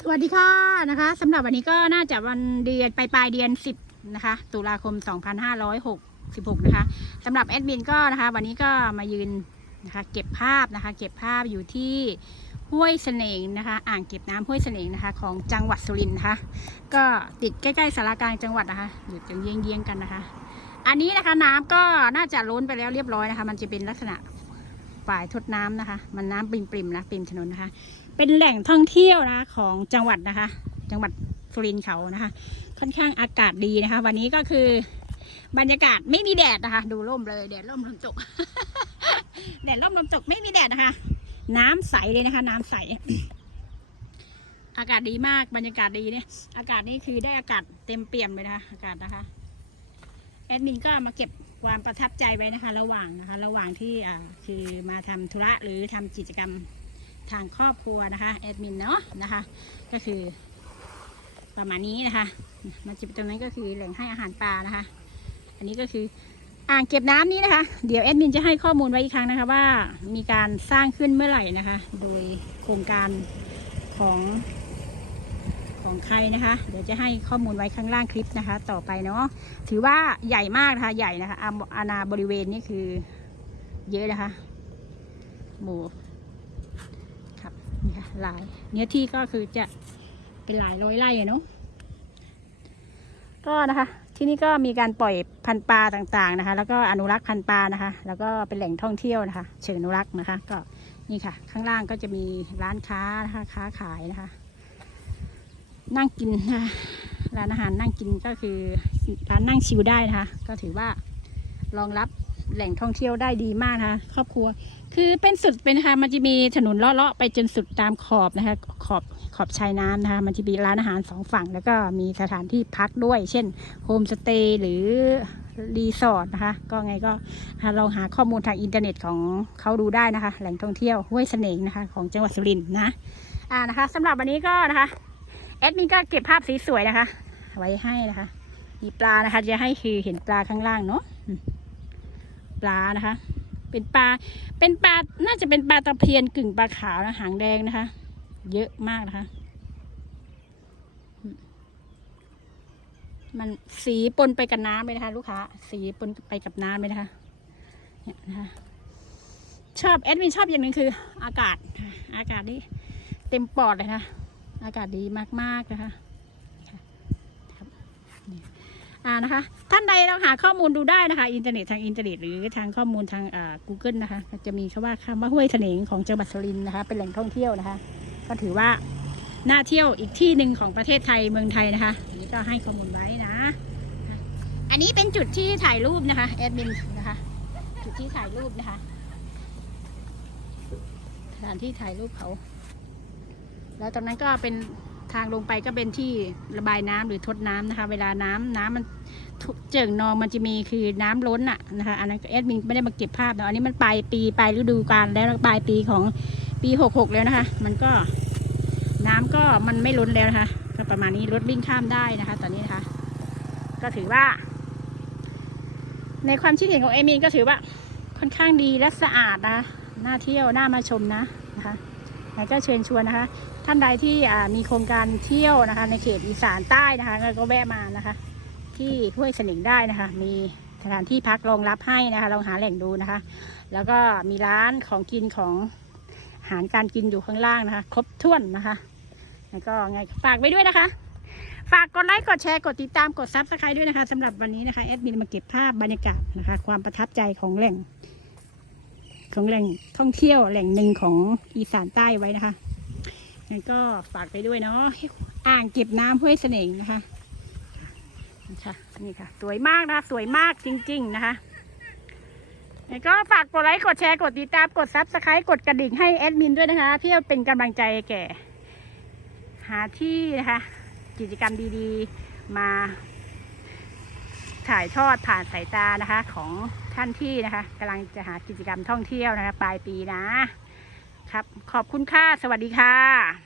สวัสดีค่ะนะคะสำหรับวันนี้ก็น่าจะวันเดือนปลายปลายเดือน10นะคะ ตุลาคม 2566 นะคะสำหรับแอดมินก็นะคะ วันนี้ก็มายืนนะคะ เก็บภาพนะคะ เก็บภาพอยู่ที่ห้วยเสน่งนะคะ อ่างเก็บน้ำห้วยเสน่งนะคะ ของจังหวัดสุรินทร์นะคะ ก็ติดใกล้ๆสารกลางจังหวัดนะคะอยู่จะเยียงๆกันนะคะ อันนี้นะคะน้ำก็น่าจะล้นไปแล้วเรียบร้อยนะคะ มันจะเป็นลักษณะ ฝ่ายทดน้ำนะคะ มันน้ำปริมๆนะปริมถนนนะคะ เป็นแหล่งท่องเที่ยวนะของจังหวัดนะคะ จังหวัดสุรินทร์เขานะคะ ค่อนข้างอากาศดีนะคะ วันนี้ก็คือบรรยากาศไม่มีแดดนะคะ ดูร่มเลยแดดร่มลมตกแดดร่มลมตกไม่มีแดดนะคะ น้ำใสเลยนะคะ น้ำใส อากาศดีมากบรรยากาศดีเนี่ย อากาศนี่คือได้อากาศเต็มเปี่ยมเลยนะคะ อากาศนะคะ แอดมินก็มาเก็บความประทับใจไว้นะคะ ระหว่างนะคะ ระหว่างที่อ่าคือมาทำธุระหรือทำกิจกรรมทางครอบครัวนะคะแอดมินเนาะนะคะ ก็คือ ประมาณนี้นะคะมันจะเป็นตรงนั้นก็คือแหล่งให้อาหารปลานะคะ อันนี้ก็คืออ่างเก็บน้ำนี้นะคะ เดี๋ยวแอดมินจะให้ข้อมูลไว้อีกครั้งนะคะว่ามีการสร้างขึ้นเมื่อไหร่นะคะ โดยโครงการของ ของใครนะคะ เดี๋ยวจะให้ข้อมูลไว้ข้างล่างคลิปนะคะ ต่อไปเนาะถือว่าใหญ่มากนะคะใหญ่นะคะอาอาณาบริเวณนี้คือเยอะนะคะ หมูครับนี่ค่ะหลายเนื้อที่ก็คือจะเป็นหลายร้อยไร่เนาะก็นะคะ ที่นี่ก็มีการปล่อยพันธุ์ปลาต่างๆนะคะ แล้วก็อนุรักษ์พันธุ์ปลานะคะ แล้วก็เป็นแหล่งท่องเที่ยวนะคะ เชิงอนุรักษ์นะคะ ก็นี่ค่ะ ข้างล่างก็จะมีร้านค้านะคะค้าขายนะคะ นั่งกินนะร้านอาหารนั่งกินก็คือร้านนั่งชิลได้นะคะก็ถือว่ารองรับแหล่งท่องเที่ยวได้ดีมากนะคะครอบครัว คือเป็นสุดเป็นนะคะมันจะมีถนนเลาะๆไปจนสุดตามขอบนะคะขอบขอบชายน้ำนะคะ มันจะมีร้านอาหารสองฝั่ง แล้วก็มีสถานที่พักด้วย เช่นโฮมสเตย์หรือรีสอร์ทนะคะ ก็ไงก็ลองหาข้อมูลทางอินเทอร์เน็ตของเขาดูได้นะคะ แหล่งท่องเที่ยวห้วยเสน่ห์นะคะ ของจังหวัดสุรินทร์นะอ่านะคะสำหรับวันนี้ก็นะคะ อดมินก็เก็บภาพสีสวยนะคะ ไว้ให้นะคะมีปลานะคะ จะให้คือเห็นปลาข้างล่างเนาะปลานะคะ เป็นปลา เป็นปลา น่าจะเป็นปลาตะเพียนกึ่งปลาขาวนะหางแดงนะคะ เยอะมากนะคะมมันสีปนไปกับน้ำเลยนะคะ ลูกค้า สีปนไปกับน้ำเลยนะคะเนี่ยนะคะชอบแอดมินชอบอย่างหนึ่งคือ อากาศอากาศนี่เต็มปอดเลยนะ อากาศดีมากๆนะคะคะครับนี่อ่านะคะ ท่านใดเราหาข้อมูลดูได้นะคะ อินเทอร์เน็ตทางอินเทอร์เน็ตหรือทางข้อมูลทางอ่า Google นะคะ จะมีคำว่าคำว่าห้วยถนงของจังหวัดสุรินทร์นะคะ เป็นแหล่งท่องเที่ยวนะคะ ก็ถือว่าน่าเที่ยวอีกที่หนึ่งของประเทศไทยเมืองไทยนะคะอันนี้ก็ให้ข้อมูลไว้นะ อันนี้เป็นจุดที่ถ่ายรูปนะคะแอดมินนะคะ จุดที่ถ่ายรูปนะคะสถานที่ถ่ายรูปเขา แล้วตรงนั้นก็เป็นทางลงไปก็เป็นที่ระบายน้ำหรือทดน้ำนะคะ เวลาน้ำน้ำมันเจิ่งนองมันจะมีคือน้ำล้นอะนะคะอันนั้นแอดมินไม่ได้มาเก็บภาพนะอันนี้มันปลายปีปลายฤดูกาลแล้วปลายปีของปีหกหกแล้วนะคะ มันก็น้ำก็มันไม่ล้นแล้วนะคะก็ประมาณนี้รถวิ่งข้ามได้นะคะ ตอนนี้นะคะ ก็ถือว่า ในความคิดเห็นของเอมินก็ถือว่าค่อนข้างดีและสะอาดนะคะน่าเที่ยวน่ามาชมนะนะคะ ก็เชิญชวนนะคะ ท่านใดที่มีโครงการเที่ยวนะคะ ในเขตอีสานใต้นะคะก็ก็แวะมานะคะ ที่ห้วยสนิงได้นะคะ มีสถานที่พักรองรับให้นะคะ ลองหาแหล่งดูนะคะ แล้วก็มีร้านของกินของอาหารการกินอยู่ข้างล่างนะคะ ครบถ้วนนะคะแล้วก็ไงฝากไว้ด้วยนะคะ ฝากกดไลค์กดแชร์กดติดตามกดซับสไครต์ด้วยนะคะสำหรับวันนี้นะคะแอดมินมาเก็บภาพบรรยากาศนะคะ ความประทับใจของแหล่ง ของแหล่งท่องเที่ยวแหล่งหนึ่งของอีสานใต้ไว้นะคะงั้นก็ฝากไปด้วยเนาะอ่างเก็บน้ำห้วยเสน่งนะคะนี่ค่ะนี่ค่ะ สวยมากนะคะสวยมากจริง ๆ นะคะแล้วก็ฝากกดไลค์ กดแชร์ กดติดตาม กดซับสไครต์กดกระดิ่งให้แอดมินด้วยนะคะ เพื่อเป็นกำลังใจแก่ หาที่นะคะ กิจกรรมดีๆ มาถ่ายทอดผ่านสายตานะคะของ ท่านที่นะคะกำลังจะหากิจกรรมท่องเที่ยวนะคะ ปลายปีนะครับ ขอบคุณค่ะ สวัสดีค่ะ